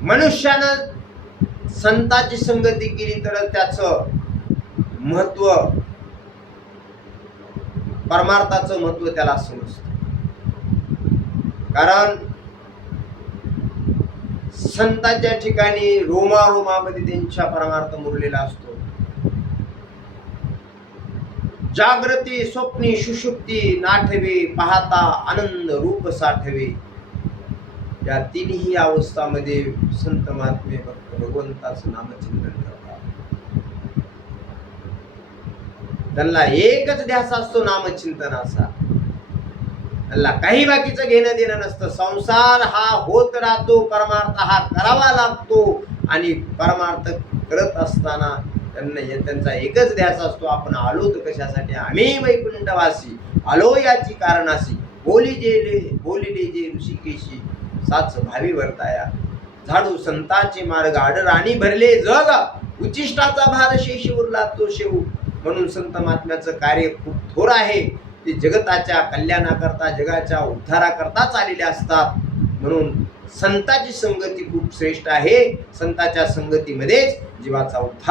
मनुष्यानं संताची संगती केली तर त्याचं महत्व, परमार्थाचं महत्व त्याला समजतं. कारण संतांच्या ठिकाणी रोमारोमामध्ये त्यांच्या परमार्थ मुरलेला असतो. जागृती स्वप्नी सुषुप्ती नाठवे, पाहता आनंद रूप साठवे. या तिन्ही अवस्थामध्ये संत महात्मे भक्त भगवंताचं नामचिंतन करतात. त्यांना एकच ध्यास असतो नामचिंतनाचा. त्यांना काही बाकीचं घेणं देणं नसतं. संसार हा होत राहतो, परमार्थ हा करावा लागतो. आणि परमार्थ करत असताना त्यांचा एकच ध्यास असतो, आपण आलो तर कशासाठी? आम्ही वैकुंठवासी आलो याची कारणासी. बोलिले जे ऋषिकेशी साच भावी वर्ताया. झाडू संतांचे मार्ग आडराणी भरले जग, उचिष्टाचा भार शेषी उरला तो शेवू. म्हणून संत महात्म्याचं कार्य खूप थोर आहे. ते जगताच्या कल्याणाकरता, जगाच्या उद्धाराकरता चाललेले असतात. म्हणून संताची संगती खूप श्रेष्ठ आहे. संताच्या संगतीमध्येच जीवाचा उद्धार